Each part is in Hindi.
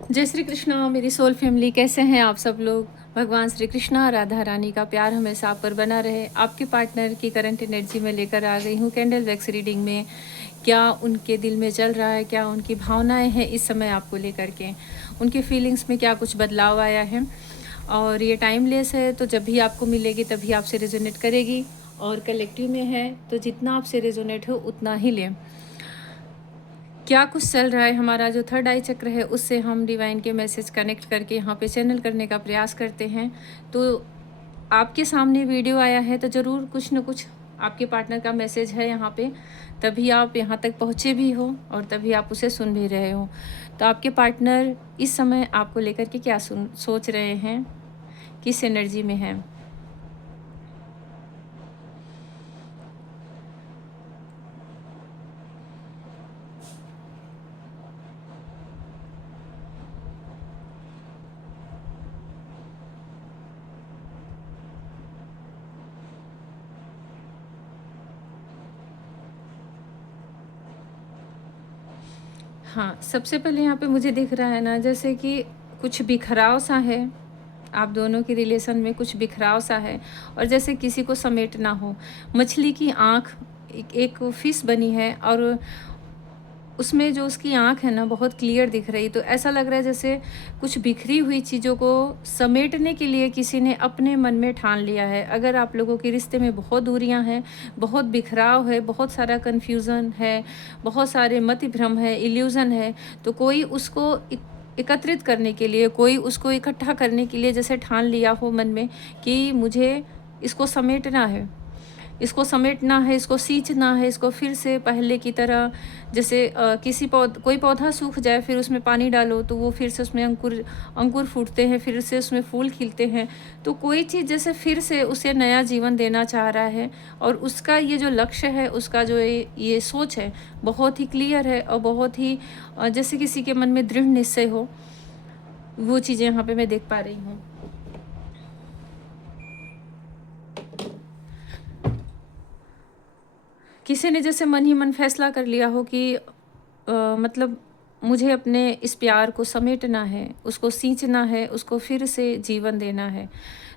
जय श्री कृष्णा मेरी सोल फैमिली, कैसे हैं आप सब लोग। भगवान श्री कृष्णा राधा रानी का प्यार हमेशा आप पर बना रहे। आपके पार्टनर की करंट एनर्जी में लेकर आ गई हूँ कैंडल वैक्स रीडिंग में। क्या उनके दिल में चल रहा है, क्या उनकी भावनाएं हैं इस समय आपको लेकर के, उनके फीलिंग्स में क्या कुछ बदलाव आया है। और ये टाइमलेस है, तो जब भी आपको मिलेगी तभी आपसे रेजोनेट करेगी। और कलेक्टिव में है तो जितना आपसे रेजोनेट हो उतना ही लें। क्या कुछ चल रहा है, हमारा जो थर्ड आई चक्र है उससे हम डिवाइन के मैसेज कनेक्ट करके यहाँ पे चैनल करने का प्रयास करते हैं। तो आपके सामने वीडियो आया है तो ज़रूर कुछ न कुछ आपके पार्टनर का मैसेज है यहाँ पे, तभी आप यहाँ तक पहुँचे भी हो और तभी आप उसे सुन भी रहे हो। तो आपके पार्टनर इस समय आपको लेकर के क्या सोच रहे हैं, किस एनर्जी में है। हाँ, सबसे पहले यहाँ पे मुझे दिख रहा है ना, जैसे कि कुछ बिखराव सा है, आप दोनों के रिलेशन में कुछ बिखराव सा है। और जैसे किसी को समेटना हो, मछली की आँख एक फिश बनी है और उसमें जो उसकी आँख है ना बहुत क्लियर दिख रही, तो ऐसा लग रहा है जैसे कुछ बिखरी हुई चीज़ों को समेटने के लिए किसी ने अपने मन में ठान लिया है। अगर आप लोगों के रिश्ते में बहुत दूरियां हैं, बहुत बिखराव है, बहुत सारा कन्फ्यूज़न है, बहुत सारे मति भ्रम है, इल्यूज़न है, तो कोई उसको एकत्रित करने के लिए, कोई उसको इकट्ठा करने के लिए जैसे ठान लिया हो मन में कि मुझे इसको समेटना है, इसको समेटना है, इसको सींचना है, इसको फिर से पहले की तरह। जैसे कोई पौधा सूख जाए, फिर उसमें पानी डालो तो वो फिर से उसमें अंकुर अंकुर फूटते हैं, फिर से उसमें फूल खिलते हैं। तो कोई चीज़ जैसे फिर से उसे नया जीवन देना चाह रहा है, और उसका ये जो लक्ष्य है, उसका जो ये सोच है बहुत ही क्लियर है और बहुत ही जैसे किसी के मन में दृढ़ निश्चय हो, वो चीज़ें यहाँ पे मैं देख पा रही हूँ। किसी ने जैसे मन ही मन फैसला कर लिया हो कि मतलब मुझे अपने इस प्यार को समेटना है, उसको सींचना है, उसको फिर से जीवन देना है।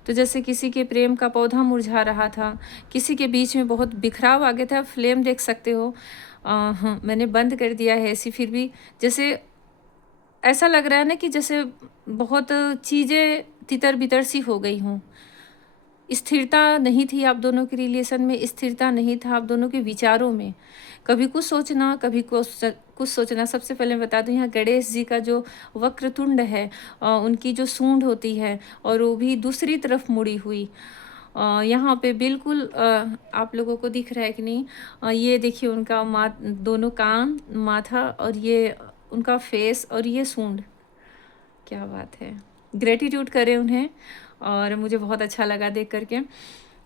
तो जैसे किसी के प्रेम का पौधा मुरझा रहा था, किसी के बीच में बहुत बिखराव आ गया था, फ्लेम देख सकते हो। हाँ, मैंने बंद कर दिया है ऐसी, फिर भी जैसे ऐसा लग रहा है ना कि जैसे बहुत चीज़ें तितर बितर सी हो गई हों। स्थिरता नहीं थी आप दोनों के रिलेशन में, स्थिरता नहीं था आप दोनों के विचारों में। कभी कुछ सोचना, कभी कुछ सोचना। सबसे पहले मैं बता दूँ, यहाँ गणेश जी का जो वक्रतुंड है, उनकी जो सूंड होती है और वो भी दूसरी तरफ मुड़ी हुई, यहाँ पे बिल्कुल आप लोगों को दिख रहा है कि नहीं। ये देखिए उनका दोनों कान, माथा, और ये उनका फेस और ये सूंड, क्या बात है। ग्रेटिट्यूड करें उन्हें, और मुझे बहुत अच्छा लगा देख करके।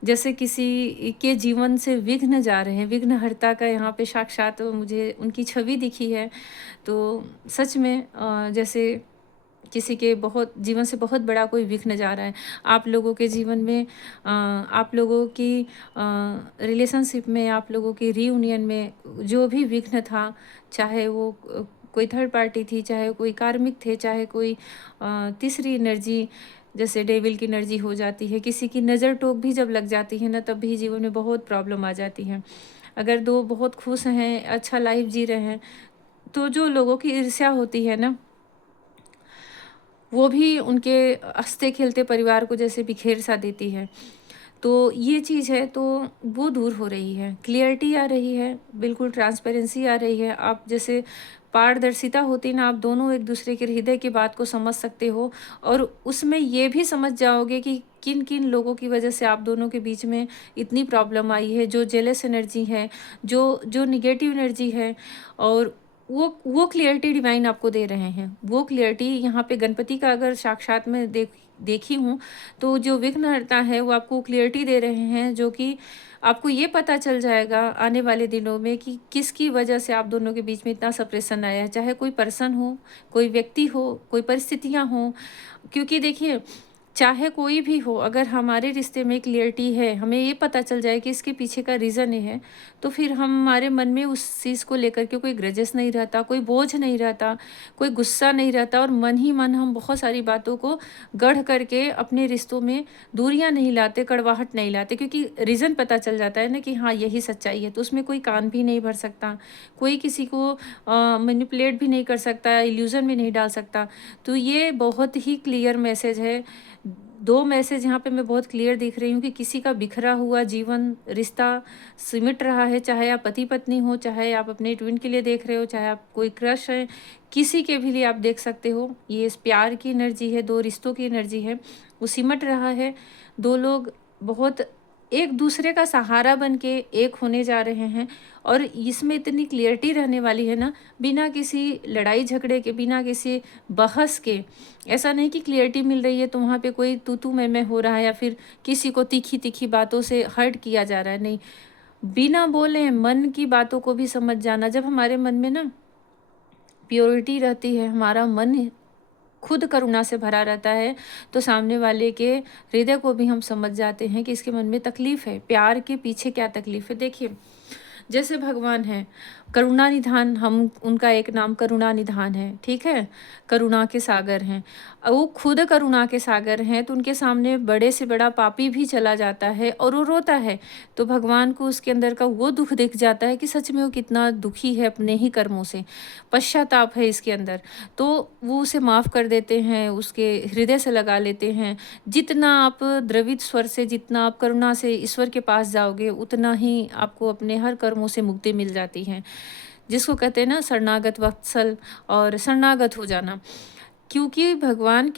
जैसे किसी के जीवन से विघ्न जा रहे हैं, विघ्नहर्ता का यहाँ पे साक्षात मुझे उनकी छवि दिखी है। तो सच में जैसे किसी के बहुत जीवन से बहुत बड़ा कोई विघ्न जा रहा है आप लोगों के जीवन में। आप लोगों की रिलेशनशिप में, आप लोगों की रीयूनियन में जो भी विघ्न था, चाहे वो कोई थर्ड पार्टी थी, चाहे कोई कार्मिक थे, चाहे कोई तीसरी एनर्जी जैसे डेविल की एनर्जी हो जाती है, किसी की नज़र टोक भी जब लग जाती है ना, तब भी जीवन में बहुत प्रॉब्लम आ जाती है। अगर दो बहुत खुश हैं, अच्छा लाइफ जी रहे हैं, तो जो लोगों की ईर्ष्या होती है ना, वो भी उनके हँसते खेलते परिवार को जैसे बिखेर सा देती है। तो ये चीज़ है, तो वो दूर हो रही है, क्लियरिटी आ रही है, बिल्कुल ट्रांसपेरेंसी आ रही है। आप जैसे पारदर्शिता होती ना, आप दोनों एक दूसरे के हृदय की बात को समझ सकते हो, और उसमें ये भी समझ जाओगे कि किन किन लोगों की वजह से आप दोनों के बीच में इतनी प्रॉब्लम आई है, जो जेलस एनर्जी है, जो जो निगेटिव एनर्जी है। और वो क्लियरिटी डिवाइन आपको दे रहे हैं। वो क्लियरिटी यहाँ पे गणपति का अगर साक्षात में देखी हूँ, तो जो विघ्नहर्ता है वो आपको क्लियरिटी दे रहे हैं, जो कि आपको ये पता चल जाएगा आने वाले दिनों में कि किसकी वजह से आप दोनों के बीच में इतना सेपरेशन आया है। चाहे कोई पर्सन हो, कोई व्यक्ति हो, कोई परिस्थितियाँ हों। क्योंकि देखिए, चाहे कोई भी हो, अगर हमारे रिश्ते में क्लियरिटी है, हमें ये पता चल जाए कि इसके पीछे का रीज़न ये है, तो फिर हमारे मन में उस चीज़ को लेकर के कोई ग्रजेस नहीं रहता, कोई बोझ नहीं रहता, कोई गुस्सा नहीं रहता, और मन ही मन हम बहुत सारी बातों को गढ़ करके अपने रिश्तों में दूरियां नहीं लाते, कड़वाहट नहीं लाते, क्योंकि रीज़न पता चल जाता है ना कि हाँ यही सच्चाई है। तो उसमें कोई कान भी नहीं भर सकता, कोई किसी को मैनिपुलेट भी नहीं कर सकता, इल्यूज़न में नहीं डाल सकता। तो ये बहुत ही क्लियर मैसेज है। 2 मैसेज यहाँ पे मैं बहुत क्लियर दिख रही हूँ कि किसी का बिखरा हुआ जीवन, रिश्ता सिमट रहा है, चाहे आप पति-पत्नी हो, चाहे आप अपने ट्विन के लिए देख रहे हो, चाहे आप कोई क्रश है, किसी के भी लिए आप देख सकते हो। ये इस प्यार की एनर्जी है, 2 रिश्तों की एनर्जी है, वो सिमट रहा है। 2 लोग बहुत एक-दूसरे का सहारा बन के एक होने जा रहे हैं, और इसमें इतनी क्लियरिटी रहने वाली है ना, बिना किसी लड़ाई झगड़े के, बिना किसी बहस के। ऐसा नहीं कि क्लियरिटी मिल रही है तो वहाँ पे कोई तू-तू मैं-मैं हो रहा है, या फिर किसी को तीखी-तीखी बातों से हर्ट किया जा रहा है, नहीं। बिना बोले मन की बातों को भी समझ जाना। जब हमारे मन में ना प्योरिटी रहती है, हमारा मन खुद करुणा से भरा रहता है, तो सामने वाले के हृदय को भी हम समझ जाते हैं कि इसके मन में तकलीफ़ है, प्यार के पीछे क्या तकलीफ़ है। देखिए, जैसे भगवान हैं, करुणा निधान, हम उनका एक नाम करुणा निधान है, ठीक है? करुणा के सागर हैं। वो खुद करुणा के सागर हैं, तो उनके सामने बड़े से बड़ा पापी भी चला जाता है और वो रोता है, तो भगवान को उसके अंदर का वो दुःख दिख जाता है कि सच में वो कितना दुखी है अपने ही कर्मों से, पश्चाताप है इसके अंदर। तो वो उसे माफ़ कर देते हैं, उसके हृदय से लगा लेते हैं। जितना आप द्रवित स्वर से, जितना आप करुणा से ईश्वर के पास जाओगे, उतना ही आपको अपने हर कर्मों से मुक्ति मिल जाती है। जिसको कहते हैं ना शरणागत वत्सल, और शरणागत हो जाना। क्योंकि भगवान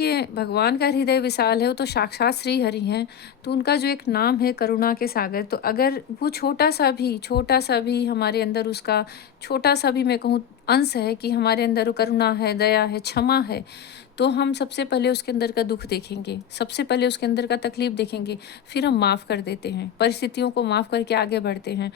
का हृदय विशाल है, वो तो साक्षात श्री हरि हैं, तो उनका जो एक नाम है करुणा के सागर, तो अगर वो छोटा-सा भी हमारे अंदर उसका छोटा-सा भी मैं कहूँ अंश है कि हमारे अंदर वो करुणा है, दया है, क्षमा है, तो हम सबसे पहले उसके अंदर का दुःख देखेंगे, सबसे पहले उसके अंदर का तकलीफ़ देखेंगे, फिर हम माफ़ कर देते हैं, परिस्थितियों को माफ़ करके आगे बढ़ते हैं।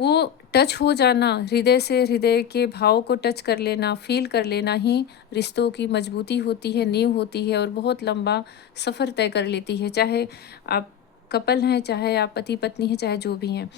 वो टच हो जाना, हृदय से हृदय के भाव को टच कर लेना, फ़ील कर लेना ही रिश्तों की मजबूती होती है, नींव होती है, और बहुत लंबा सफ़र तय कर लेती है। चाहे आप कपल हैं, चाहे आप पति-पत्नी हैं, चाहे जो भी हैं।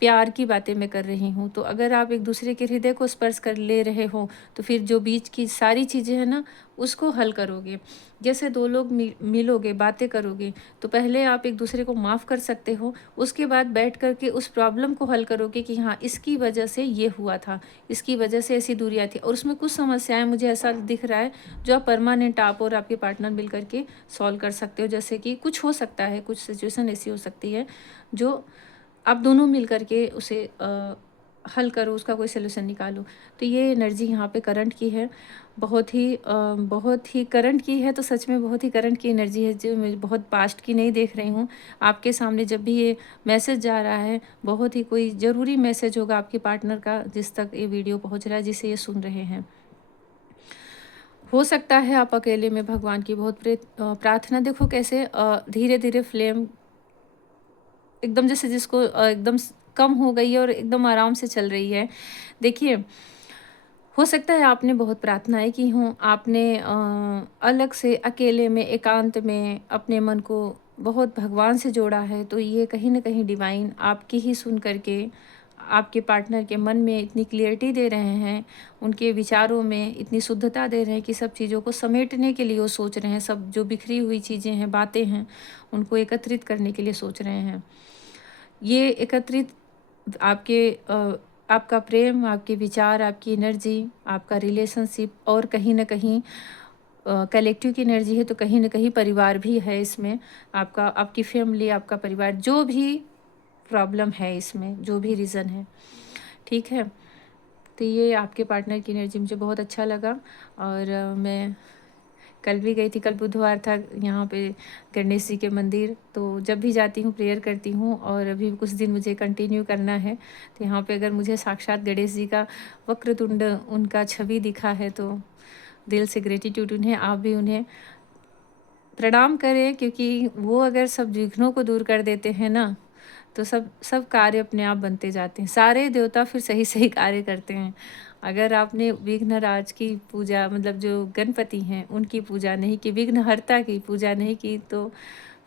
प्यार की बातें मैं कर रही हूँ, तो अगर आप एक-दूसरे के हृदय को स्पर्श कर ले रहे हो, तो फिर जो बीच की सारी चीज़ें हैं ना, उसको हल करोगे। जैसे 2 लोग मिलोगे, बातें करोगे, तो पहले आप एक-दूसरे को माफ़ कर सकते हो, उसके बाद बैठ कर के उस प्रॉब्लम को हल करोगे कि हाँ, इसकी वजह से ये हुआ था, इसकी वजह से ऐसी दूरियाँ थी, और उसमें कुछ समस्याएँ मुझे ऐसा दिख रहा है, जो आप परमानेंट आप और आपके पार्टनर मिल कर के सॉल्व कर सकते हो। जैसे कि कुछ हो सकता है, कुछ सिचुएशन ऐसी हो सकती है, जो आप दोनों मिल कर के उसे हल करो, उसका कोई सॉल्यूशन निकालो। तो ये एनर्जी यहाँ पे करंट की है, बहुत ही करंट की है, तो सच में बहुत ही करंट की एनर्जी है, जो मैं बहुत पास्ट की नहीं देख रही हूँ। आपके सामने जब भी ये मैसेज जा रहा है, बहुत ही कोई ज़रूरी मैसेज होगा आपके पार्टनर का, जिस तक ये वीडियो पहुँच रहा है, जिसे ये सुन रहे हैं। हो सकता है आप अकेले में भगवान की बहुत प्रार्थना, देखो कैसे धीरे-धीरे फ्लेम एकदम, जैसे जिसको एकदम कम हो गई है और एकदम आराम से चल रही है। देखिए, हो सकता है आपने बहुत प्रार्थनाएँ की हों, आपने अलग से अकेले में, एकांत में अपने मन को बहुत भगवान से जोड़ा है, तो ये कहीं न कहीं डिवाइन आपकी ही सुन कर के आपके पार्टनर के मन में इतनी क्लियरिटी दे रहे हैं, उनके विचारों में इतनी शुद्धता दे रहे हैं कि सब चीज़ों को समेटने के लिए वो सोच रहे हैं, सब जो बिखरी हुई चीज़ें हैं, बातें हैं, उनको एकत्रित करने के लिए सोच रहे हैं। ये एकत्रित आपके आपका प्रेम, आपके विचार, आपकी एनर्जी, आपका रिलेशनशिप, और कहीं न कहीं कलेक्टिव की एनर्जी है, तो कहीं न कहीं परिवार भी है इसमें। आपका, आपकी फैमिली, आपका परिवार, जो भी प्रॉब्लम है इसमें, जो भी रीज़न है, ठीक है? तो ये आपके पार्टनर की एनर्जी मुझे बहुत अच्छा लगा, और मैं कल भी गई थी, कल बुधवार था, यहाँ पे गणेश जी के मंदिर, तो जब भी जाती हूँ प्रेयर करती हूँ, और अभी कुछ दिन मुझे कंटिन्यू करना है। तो यहाँ पे अगर मुझे साक्षात गणेश जी का वक्रतुंड उनका छवि दिखा है, तो दिल से ग्रेटिट्यूड उन्हें, आप भी उन्हें प्रणाम करें, क्योंकि वो अगर सब विघ्नों को दूर कर देते हैं ना, तो सब सब कार्य अपने आप बनते जाते हैं। सारे देवता फिर सही-सही कार्य करते हैं, अगर आपने विघ्नराज की पूजा मतलब जो गणपति हैं उनकी पूजा नहीं की, विघ्नहर्ता की पूजा नहीं की, तो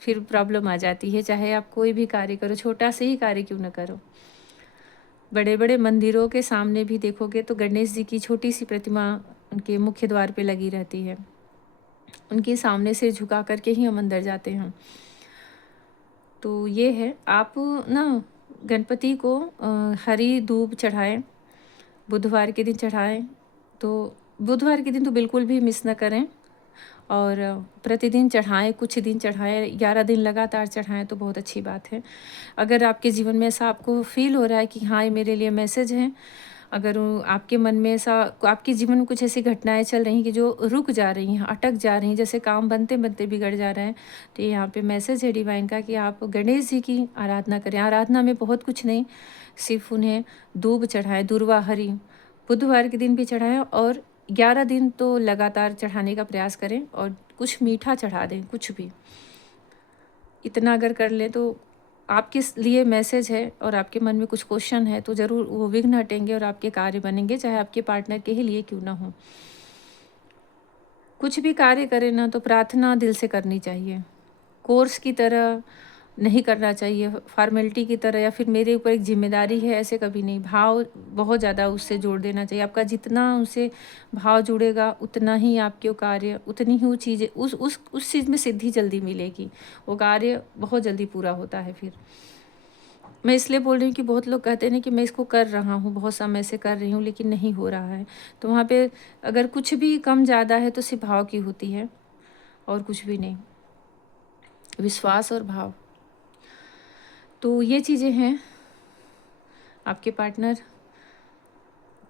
फिर प्रॉब्लम आ जाती है। चाहे आप कोई भी कार्य करो, छोटा से ही कार्य क्यों ना करो। बड़े बड़े मंदिरों के सामने भी देखोगे तो गणेश जी की छोटी सी प्रतिमा उनके मुख्य द्वार पे लगी रहती है। उनके सामने सिर झुका करके ही हम अंदर जाते हैं। तो ये है, आप ना गणपति को हरी दूब चढ़ाएं, बुधवार के दिन चढ़ाएं। तो बुधवार के दिन तो बिल्कुल भी मिस ना करें, और प्रतिदिन चढ़ाएं, कुछ दिन चढ़ाएं, 11 दिन लगातार चढ़ाएं तो बहुत अच्छी बात है। अगर आपके जीवन में ऐसा आपको फील हो रहा है कि हाँ ये मेरे लिए मैसेज है, अगर आपके मन में ऐसा, आपके जीवन में कुछ ऐसी घटनाएं चल रही कि जो रुक जा रही हैं, अटक जा रही हैं, जैसे काम बनते बनते बिगड़ जा रहे हैं, तो यहाँ पे मैसेज है डिवाइन का कि आप गणेश जी की आराधना करें। आराधना में बहुत कुछ नहीं, सिर्फ उन्हें दूब चढ़ाएं, दूर्वा हरी, बुधवार के दिन भी चढ़ाएं, और 11 दिन तो लगातार चढ़ाने का प्रयास करें, और कुछ मीठा चढ़ा दें, कुछ भी। इतना अगर कर लें तो आपके लिए मैसेज है, और आपके मन में कुछ क्वेश्चन है तो ज़रूर वो विघ्न हटेंगे और आपके कार्य बनेंगे, चाहे आपके पार्टनर के ही लिए क्यों ना हो। कुछ भी कार्य करें ना तो प्रार्थना दिल से करनी चाहिए, कोर्स की तरह नहीं करना चाहिए, फॉर्मेलिटी की तरह, या फिर मेरे ऊपर एक जिम्मेदारी है, ऐसे कभी नहीं। भाव बहुत ज़्यादा उससे जोड़ देना चाहिए। आपका जितना उससे भाव जुड़ेगा उतना ही आपके वो कार्य, उतनी ही वो चीज़ें, उस चीज़ में सिद्धि जल्दी मिलेगी, वो कार्य बहुत जल्दी पूरा होता है। फिर मैं इसलिए बोल रही हूँ कि बहुत लोग कहते हैं ना कि मैं इसको कर रहा हूँ, बहुत समय से कर रही हूँ, लेकिन नहीं हो रहा है। तो वहाँ पे अगर कुछ भी कम ज़्यादा है तो सिर्फ भाव की होती है, और कुछ भी नहीं, विश्वास और भाव। तो ये चीज़ें हैं आपके पार्टनर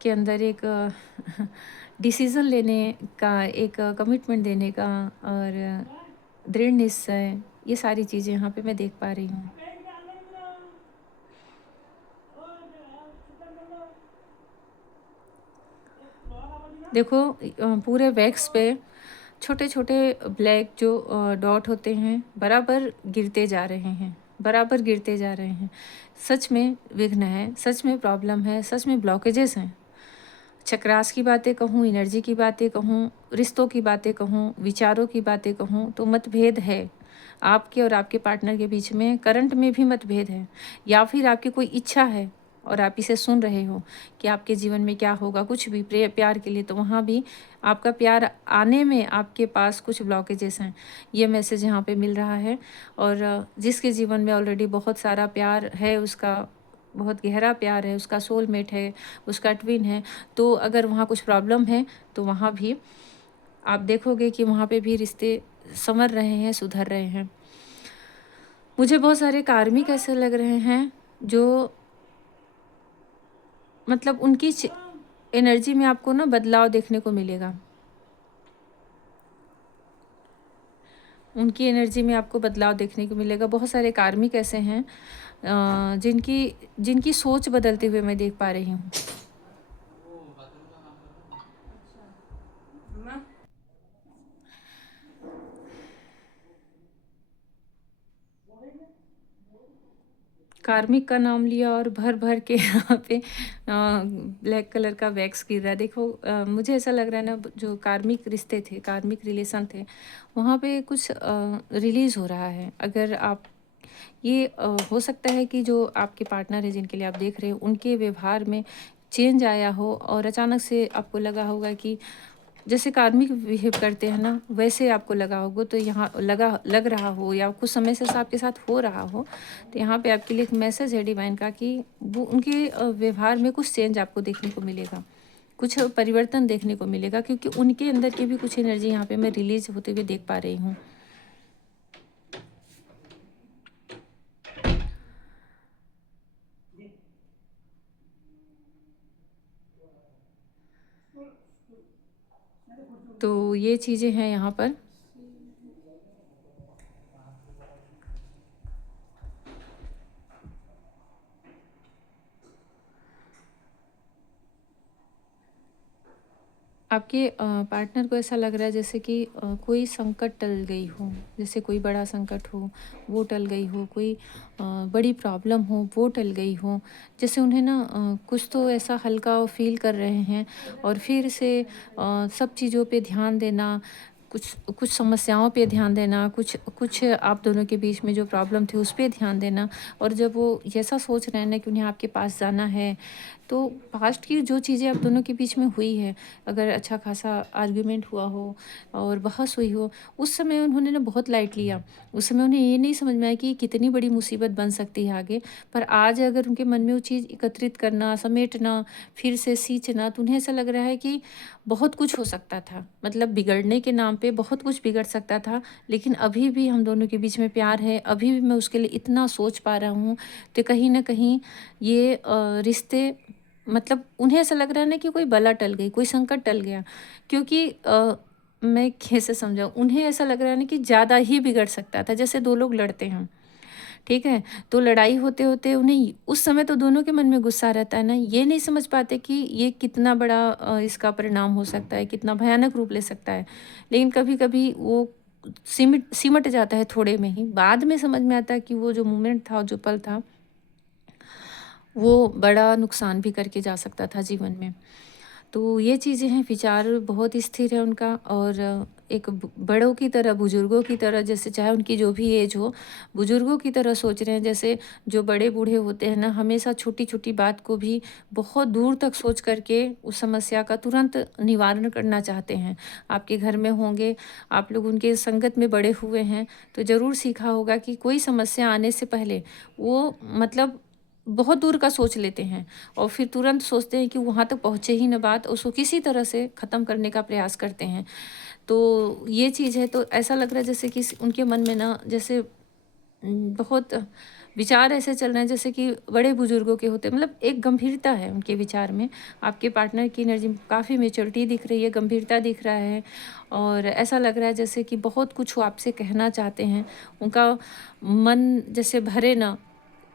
के अंदर, एक डिसीज़न लेने का, एक कमिटमेंट देने का, और दृढ़ निश्चय, ये सारी चीज़ें यहाँ पे मैं देख पा रही हूँ। देखो पूरे वैक्स पे छोटे छोटे ब्लैक जो डॉट होते हैं बराबर गिरते जा रहे हैं, बराबर गिरते जा रहे हैं। सच में विघ्न है, सच में प्रॉब्लम है, सच में ब्लॉकेजेस हैं। चक्रास की बातें कहूँ, एनर्जी की बातें कहूँ, रिश्तों की बातें कहूँ, विचारों की बातें कहूँ, तो मतभेद है आपके और आपके पार्टनर के बीच में। करंट में भी मतभेद है, या फिर आपकी कोई इच्छा है और आप इसे सुन रहे हो कि आपके जीवन में क्या होगा, कुछ भी प्यार के लिए, तो वहाँ भी आपका प्यार आने में आपके पास कुछ ब्लॉकेजेस हैं। ये मैसेज यहाँ पे मिल रहा है। और जिसके जीवन में ऑलरेडी बहुत सारा प्यार है, उसका बहुत गहरा प्यार है, उसका सोलमेट है, उसका ट्विन है, तो अगर वहाँ कुछ प्रॉब्लम है तो वहाँ भी आप देखोगे कि वहाँ पे भी रिश्ते संवर रहे हैं, सुधर रहे हैं। मुझे बहुत सारे कार्मिक ऐसे लग रहे हैं जो मतलब उनकी एनर्जी में आपको ना बदलाव देखने को मिलेगा, उनकी एनर्जी में आपको बदलाव देखने को मिलेगा। बहुत सारे कार्मिक ऐसे हैं जिनकी जिनकी सोच बदलते हुए मैं देख पा रही हूँ। कार्मिक का नाम लिया और भर भर के यहाँ पे ब्लैक कलर का वैक्स गिर रहा है। देखो मुझे ऐसा लग रहा है ना, जो कार्मिक रिश्ते थे, कार्मिक रिलेशन थे, वहाँ पे कुछ रिलीज़ हो रहा है। अगर आप ये हो सकता है कि जो आपके पार्टनर है जिनके लिए आप देख रहे हो, उनके व्यवहार में चेंज आया हो, और अचानक से आपको लगा होगा कि जैसे कार्मिक बिहेव करते हैं ना, वैसे आपको लगा होगा, तो यहाँ लग रहा हो, या कुछ समय से आपके साथ हो रहा हो, तो यहाँ पे आपके लिए एक मैसेज है डिवाइन का कि वो उनके व्यवहार में कुछ चेंज आपको देखने को मिलेगा, कुछ परिवर्तन देखने को मिलेगा, क्योंकि उनके अंदर की भी कुछ एनर्जी यहाँ पे मैं रिलीज होते हुए देख पा रही हूँ। तो ये चीज़ें हैं यहाँ पर। आपके पार्टनर को ऐसा लग रहा है जैसे कि कोई संकट टल गई हो, जैसे कोई बड़ा संकट हो वो टल गई हो, कोई बड़ी प्रॉब्लम हो वो टल गई हो। जैसे उन्हें ना कुछ तो ऐसा हल्का वो फील कर रहे हैं और फिर से सब चीज़ों पे ध्यान देना, कुछ कुछ समस्याओं पे ध्यान देना, कुछ कुछ आप दोनों के बीच में जो प्रॉब्लम थी उस पे ध्यान देना। और जब वो ऐसा सोच रहे हैं ना कि उन्हें आपके पास जाना है, तो पास्ट की जो चीज़ें आप दोनों के बीच में हुई है, अगर अच्छा खासा आर्ग्यूमेंट हुआ हो और बहस हुई हो, उस समय उन्होंने ना बहुत लाइट लिया। उस समय उन्हें ये नहीं समझ में आया कि कितनी बड़ी मुसीबत बन सकती है आगे। पर आज अगर उनके मन में वो चीज़ एकत्रित करना, समेटना, फिर से सींचना, तो उन्हें ऐसा लग रहा है कि बहुत कुछ हो सकता था। मतलब बिगड़ने के नाम पे बहुत कुछ बिगड़ सकता था, लेकिन अभी भी हम दोनों के बीच में प्यार है, अभी भी मैं उसके लिए इतना सोच पा रहा हूँ। तो कहीं न कहीं ये रिश्ते, मतलब उन्हें ऐसा लग रहा है ना कि कोई बला टल गई, कोई संकट टल गया। क्योंकि मैं कैसे समझाऊँ? उन्हें ऐसा लग रहा है ना कि ज़्यादा ही बिगड़ सकता था। जैसे 2 लोग लड़ते हैं, ठीक है? तो लड़ाई होते-होते उन्हें उस समय तो दोनों के मन में गुस्सा रहता है ना, ये नहीं समझ पाते कि ये कितना बड़ा इसका परिणाम हो सकता है, कितना भयानक रूप ले सकता है। लेकिन कभी-कभी वो सिमट सिमट जाता है थोड़े में ही। बाद में समझ में आता है कि वो जो मोमेंट था, जो पल था, वो बड़ा नुकसान भी करके जा सकता था जीवन में। तो ये चीज़ें हैं, विचार बहुत स्थिर है उनका। और एक बड़ों की तरह, बुजुर्गों की तरह, जैसे चाहे उनकी जो भी एज हो, बुजुर्गों की तरह सोच रहे हैं। जैसे जो बड़े बूढ़े होते हैं ना, हमेशा छोटी छोटी बात को भी बहुत दूर तक सोच करके उस समस्या का तुरंत निवारण करना चाहते हैं। आपके घर में होंगे, आप लोग उनके संगत में बड़े हुए हैं, तो ज़रूर सीखा होगा कि कोई समस्या आने से पहले वो, मतलब बहुत दूर का सोच लेते हैं और फिर तुरंत सोचते हैं कि वहाँ तक पहुँचे ही ना बात, उसको किसी तरह से ख़त्म करने का प्रयास करते हैं। तो ये चीज़ है, तो ऐसा लग रहा है जैसे कि उनके मन में ना, जैसे बहुत विचार ऐसे चल रहे हैं जैसे कि बड़े बुजुर्गों के होते हैं। मतलब एक गंभीरता है उनके विचार में। आपके पार्टनर की एनर्जी में काफ़ी मैच्योरिटी दिख रही है, गंभीरता दिख रहा है। और ऐसा लग रहा है जैसे कि बहुत कुछ वो आपसे कहना चाहते हैं। उनका मन जैसे भरे ना,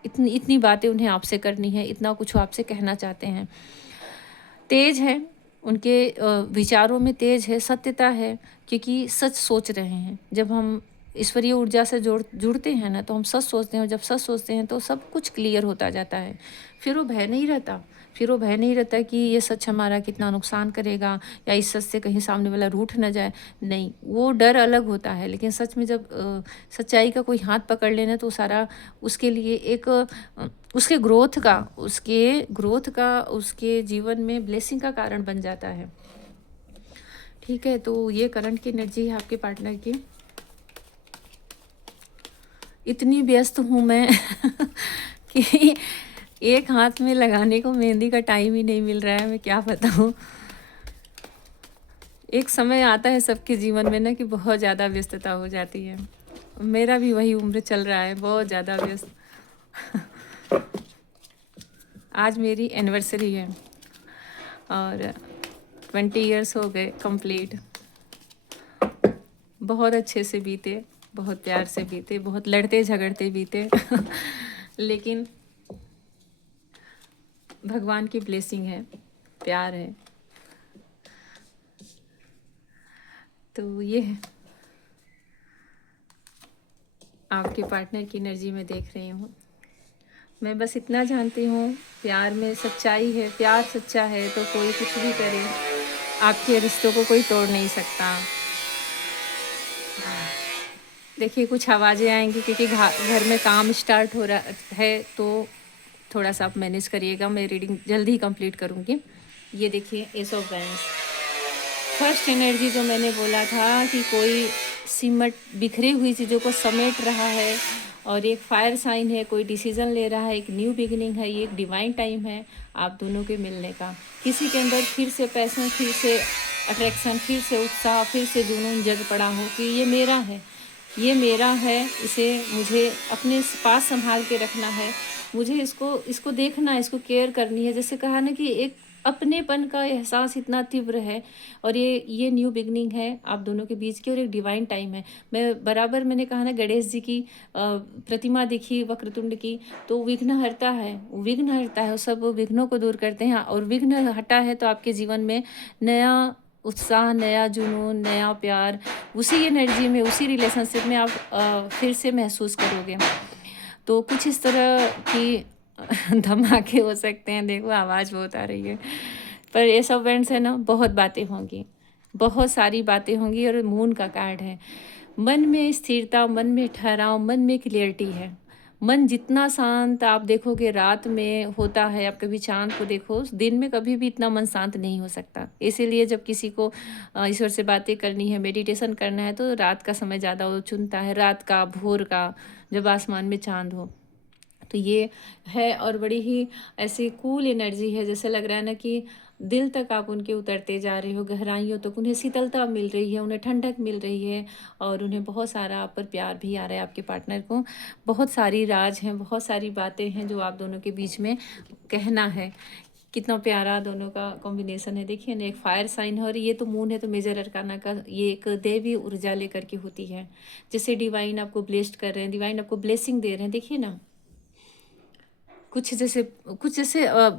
इतनी इतनी बातें उन्हें आपसे करनी है, इतना कुछ वो आपसे कहना चाहते हैं। तेज है, उनके विचारों में तेज है, सत्यता है, क्योंकि सच सोच रहे हैं। जब हम ईश्वरीय ऊर्जा से जुड़ते हैं ना, तो हम सच सोचते हैं, और जब सच सोचते हैं तो सब कुछ क्लियर होता जाता है। फिर वो भय नहीं रहता। फिर वो भय नहीं रहता कि ये सच हमारा कितना नुकसान करेगा, या इस सच से कहीं सामने वाला रूठ ना जाए। नहीं, वो डर अलग होता है, लेकिन सच में जब सच्चाई का कोई हाथ पकड़ लेना, तो सारा उसके लिए एक उसके ग्रोथ का उसके जीवन में ब्लेसिंग का कारण बन जाता है। ठीक है, तो ये करंट की एनर्जी है आपके पार्टनर की। इतनी व्यस्त हूँ मैं कि एक हाथ में लगाने को मेहंदी का टाइम ही नहीं मिल रहा है, मैं क्या बताऊँ। एक समय आता है सबके जीवन में ना कि बहुत ज़्यादा व्यस्तता हो जाती है। मेरा भी वही उम्र चल रहा है, बहुत ज़्यादा व्यस्त। आज मेरी एनिवर्सरी है और 20 इयर्स हो गए कंप्लीट। बहुत अच्छे से बीते, बहुत प्यार से बीते, बहुत लड़ते झगड़ते बीते लेकिन भगवान की ब्लेसिंग है, प्यार है। तो ये है, आपके पार्टनर की एनर्जी में देख रही हूँ। मैं बस इतना जानती हूँ, प्यार में सच्चाई है, प्यार सच्चा है तो कोई कुछ भी करे, आपके रिश्तों को कोई तोड़ नहीं सकता। देखिए, कुछ आवाज़ें आएंगी क्योंकि घर में काम स्टार्ट हो रहा है, तो थोड़ा सा आप मैनेज करिएगा। मैं रीडिंग जल्दी ही कंप्लीट करूँगी। ये देखिए, S of wands, first energy जो मैंने बोला था कि कोई सिमट बिखरी हुई चीज़ों को समेट रहा है, और एक फायर साइन है, कोई डिसीजन ले रहा है, एक न्यू बिगिनिंग है, ये एक डिवाइन टाइम है आप दोनों के मिलने का। किसी के अंदर फिर से पैसन, फिर से अट्रैक्शन, फिर से उत्साह, फिर से जुनून जग पड़ा हो कि ये मेरा है, ये मेरा है, इसे मुझे अपने पास संभाल के रखना है, मुझे इसको इसको देखना है, इसको केयर करनी है। जैसे कहा ना कि एक अपनेपन का एहसास इतना तीव्र है। और ये न्यू बिगनिंग है आप दोनों के बीच की, और एक डिवाइन टाइम है। मैंने कहा ना, गणेश जी की प्रतिमा दिखी वक्रतुंड की, तो विघ्न हरता है, वो सब विघ्नों को दूर करते हैं। और विघ्न हटा है तो आपके जीवन में नया उत्साह, नया जुनून, नया प्यार उसी एनर्जी में, उसी रिलेशनशिप में आप फिर से महसूस करोगे। तो कुछ इस तरह की धमाके हो सकते हैं। देखो आवाज़ बहुत आ रही है। पर ये सब इवेंट्स है ना, बहुत बातें होंगी, बहुत सारी बातें होंगी। और मून का कार्ड है, मन में स्थिरता, मन में ठहराव, मन में क्लियरिटी है। मन जितना शांत आप देखोगे रात में होता है, आप कभी चाँद को देखो, दिन में कभी भी इतना मन शांत नहीं हो सकता। इसीलिए जब किसी को ईश्वर से बातें करनी है, मेडिटेशन करना है, तो रात का समय ज़्यादा वो चुनता है, रात का, भोर का, जब आसमान में चाँद हो। तो ये है, और बड़ी ही ऐसी कूल एनर्जी है, जैसे लग रहा है ना कि दिल तक आप उनके उतरते जा रहे हो, गहराइयों तक उन्हें शीतलता मिल रही है, उन्हें ठंडक मिल रही है, और उन्हें बहुत सारा आप पर प्यार भी आ रहा है। आपके पार्टनर को बहुत सारी राज हैं, बहुत सारी बातें हैं जो आप दोनों के बीच में कहना है। कितना प्यारा दोनों का कॉम्बिनेशन है। देखिए ना, एक फायर साइन है, और ये तो मून है, तो मेजर अरकाना का ये एक देवी ऊर्जा लेकर के होती है। जैसे डिवाइन आपको ब्लेस्ड कर रहे हैं, डिवाइन आपको ब्लेसिंग दे रहे हैं। देखिए ना, कुछ जैसे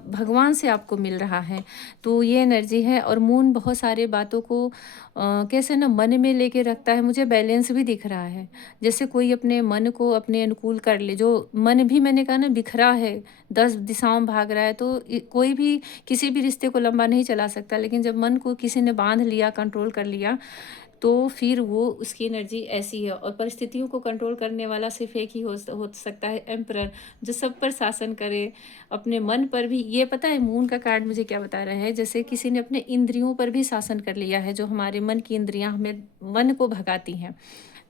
भगवान से आपको मिल रहा है। तो ये एनर्जी है। और मून बहुत सारे बातों को कैसे ना मन में लेके रखता है। मुझे बैलेंस भी दिख रहा है, जैसे कोई अपने मन को अपने अनुकूल कर ले। जो मन भी, मैंने कहा ना, बिखरा है, 10 दिशाओं में भाग रहा है, तो कोई भी किसी भी रिश्ते को लंबा नहीं चला सकता। लेकिन जब मन को किसी ने बांध लिया, कंट्रोल कर लिया, तो फिर वो उसकी एनर्जी ऐसी है। और परिस्थितियों को कंट्रोल करने वाला सिर्फ एक ही हो सकता है, एम्परर, जो सब पर शासन करे, अपने मन पर भी। ये पता है मून का कार्ड मुझे क्या बता रहा है, जैसे किसी ने अपने इंद्रियों पर भी शासन कर लिया है। जो हमारे मन की इंद्रियां हमें मन को भगाती हैं,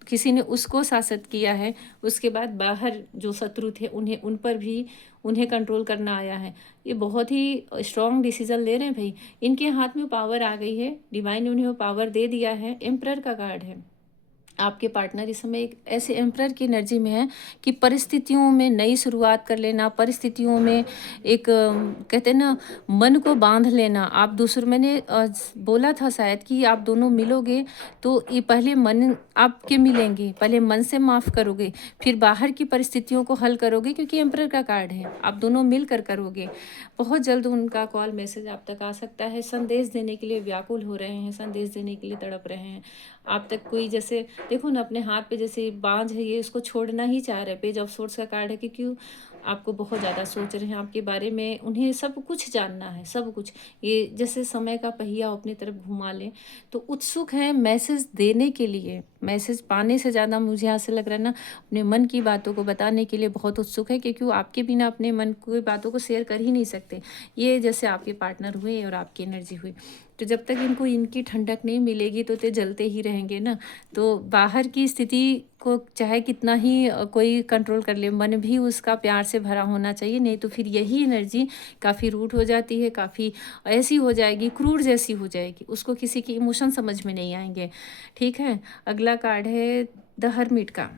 किसी ने उसको शासित किया है। उसके बाद बाहर जो शत्रु थे, उन्हें उन पर भी उन्हें कंट्रोल करना आया है। ये बहुत ही स्ट्रॉन्ग डिसीजन ले रहे हैं भाई। इनके हाथ में पावर आ गई है, डिवाइन ने उन्हें वो पावर दे दिया है। एम्परर का कार्ड है। आपके पार्टनर इस समय एक ऐसे एम्परर की एनर्जी में है कि परिस्थितियों में नई शुरुआत कर लेना, परिस्थितियों में एक कहते हैं ना, मन को बांध लेना। आप दूसरे, मैंने बोला था शायद कि आप दोनों मिलोगे, तो ये पहले मन आपके मिलेंगे, पहले मन से माफ़ करोगे, फिर बाहर की परिस्थितियों को हल करोगे, क्योंकि एम्परर का कार्ड है। आप दोनों मिलकर करोगे। बहुत जल्द उनका कॉल मैसेज आप तक आ सकता है। संदेश देने के लिए व्याकुल हो रहे हैं, संदेश देने के लिए तड़प रहे हैं आप तक। कोई जैसे देखो ना, अपने हाथ पे जैसे बांझ है, ये उसको छोड़ना ही चाह रहे। पेज ऑफ सोर्स का कार्ड है कि क्यों आपको बहुत ज़्यादा सोच रहे हैं आपके बारे में, उन्हें सब कुछ जानना है, सब कुछ। ये जैसे समय का पहिया अपनी तरफ घुमा लें, तो उत्सुक हैं मैसेज देने के लिए। मैसेज पाने से ज़्यादा मुझे यहाँ से लग रहा है ना, अपने मन की बातों को बताने के लिए बहुत उत्सुक है, क्योंकि वो आपके बिना अपने मन की बातों को शेयर कर ही नहीं सकते। ये जैसे आपके पार्टनर हुए और आपकी एनर्जी हुई, तो जब तक इनको इनकी ठंडक नहीं मिलेगी तो जलते ही रहेंगे ना। तो बाहर की स्थिति को चाहे कितना ही कोई कंट्रोल कर ले, मन भी उसका प्यार से भरा होना चाहिए। नहीं तो फिर यही एनर्जी काफ़ी रूट हो जाती है, काफ़ी ऐसी हो जाएगी, क्रूर जैसी हो जाएगी, उसको किसी के इमोशन समझ में नहीं आएंगे। ठीक है। अगला कार्ड है द हर्मिट का।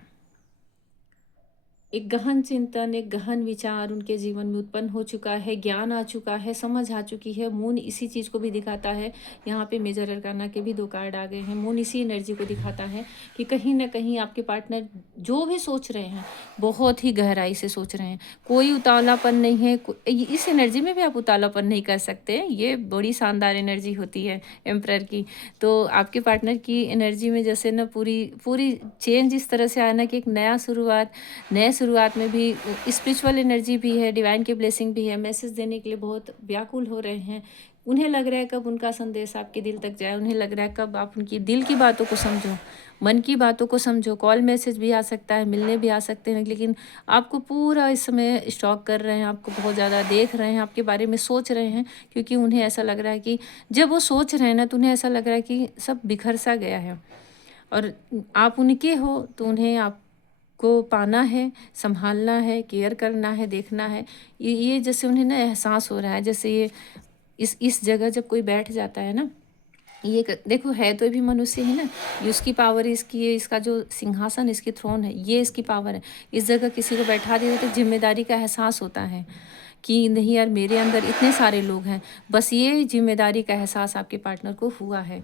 एक गहन चिंतन, एक गहन विचार उनके जीवन में उत्पन्न हो चुका है, ज्ञान आ चुका है, समझ आ चुकी है। मून इसी चीज़ को भी दिखाता है। यहाँ पे मेजर अरकाना के भी 2 कार्ड आ गए हैं। मून इसी एनर्जी को दिखाता है कि कहीं ना कहीं आपके पार्टनर जो भी सोच रहे हैं, बहुत ही गहराई से सोच रहे हैं। कोई उतावलापन नहीं है। इस एनर्जी में भी आप उतावलापन नहीं कर सकते। ये बड़ी शानदार एनर्जी होती है एम्परर की। तो आपके पार्टनर की एनर्जी में जैसे ना पूरी पूरी चेंज इस तरह से आया ना, कि एक नया शुरुआत, नए शुरुआत में भी स्पिरिचुअल एनर्जी भी है, डिवाइन की ब्लेसिंग भी है। मैसेज देने के लिए बहुत व्याकुल हो रहे हैं। उन्हें लग रहा है कब उनका संदेश आपके दिल तक जाए, उन्हें लग रहा है कब आप उनकी दिल की बातों को समझो, मन की बातों को समझो। कॉल मैसेज भी आ सकता है, मिलने भी आ सकते हैं, लेकिन आपको पूरा इस समय स्टॉक कर रहे हैं, आपको बहुत ज़्यादा देख रहे हैं, आपके बारे में सोच रहे हैं। क्योंकि उन्हें ऐसा लग रहा है कि जब वो सोच रहे हैं ना, तो उन्हें ऐसा लग रहा है कि सब बिखर सा गया है, और आप उनके हो, तो उन्हें आप को पाना है, संभालना है, केयर करना है, देखना है। ये जैसे उन्हें ना एहसास हो रहा है, जैसे ये इस जगह जब कोई बैठ जाता है ना, देखो है तो ये भी मनुष्य है ना, ये उसकी पावर, इसकी ये इसका जो सिंहासन, इसकी थ्रोन है, ये इसकी पावर है। इस जगह किसी को बैठा दिया तो जिम्मेदारी का एहसास होता है कि नहीं यार, मेरे अंदर इतने सारे लोग हैं। बस ये जिम्मेदारी का एहसास आपके पार्टनर को हुआ है।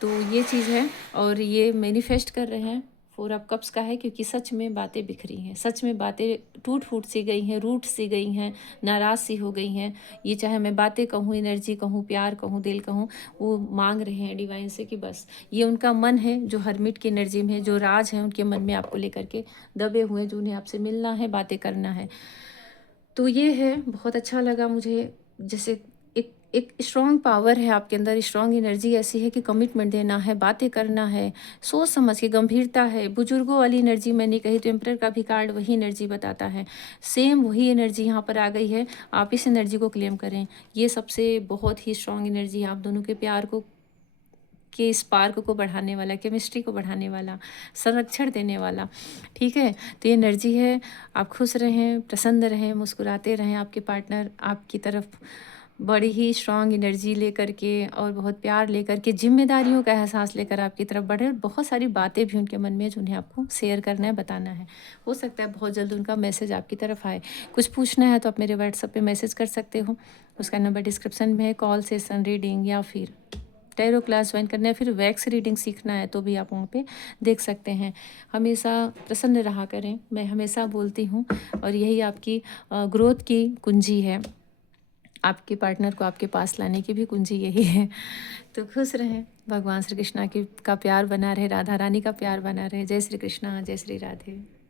तो ये चीज़ है, और ये मैनिफेस्ट कर रहे हैं 4 ऑफ कप्स का है, क्योंकि सच में बातें बिखरी हैं, सच में बातें टूट फूट सी गई हैं, रूठ सी गई हैं, नाराज़ सी हो गई हैं। ये चाहे मैं बातें कहूँ, एनर्जी कहूँ, प्यार कहूँ, दिल कहूँ, वो मांग रहे हैं डिवाइन से कि बस ये उनका मन है जो हरमिट की एनर्जी में है, जो राज है उनके मन में आपको लेकर के दबे हुए हैं, जो उन्हें आपसे मिलना है, बातें करना है। तो ये है, बहुत अच्छा लगा मुझे। जैसे एक एक स्ट्रॉन्ग पावर है आपके अंदर, स्ट्रॉन्ग एनर्जी ऐसी है कि कमिटमेंट देना है, बातें करना है, सोच समझ के, गंभीरता है। बुजुर्गों वाली एनर्जी मैंने कही तो एम्परर का भी कार्ड वही एनर्जी बताता है। सेम वही एनर्जी यहाँ पर आ गई है। आप इस एनर्जी को क्लेम करें। ये सबसे बहुत ही स्ट्रॉन्ग एनर्जी है, आप दोनों के प्यार को के स्पार्क को बढ़ाने वाला, केमिस्ट्री को बढ़ाने वाला, संरक्षण देने वाला। ठीक है, तो ये एनर्जी है। आप खुश रहें, प्रसन्न रहें, मुस्कुराते रहें। आपके पार्टनर आपकी तरफ बड़ी ही स्ट्रॉन्ग एनर्जी लेकर के और बहुत प्यार लेकर के, जिम्मेदारियों का एहसास लेकर आपकी तरफ बढ़े। और बहुत सारी बातें भी उनके मन में जो उन्हें आपको शेयर करना है, बताना है। हो सकता है बहुत जल्द उनका मैसेज आपकी तरफ आए। कुछ पूछना है तो आप मेरे व्हाट्सएप पे मैसेज कर सकते हो, उसका नंबर डिस्क्रिप्शन में है। कॉल, सेशन, रीडिंग या फिर टैरो क्लास ज्वाइन करना है, फिर वैक्स रीडिंग सीखना है तो भी आप वहाँ पे देख सकते हैं। हमेशा प्रसन्न रहा करें, मैं हमेशा बोलती हूँ, और यही आपकी ग्रोथ की कुंजी है। आपके पार्टनर को आपके पास लाने की भी कुंजी यही है। तो खुश रहें, भगवान श्री कृष्णा की का प्यार बना रहे, राधा रानी का प्यार बना रहे। जय श्री कृष्णा, जय श्री राधे।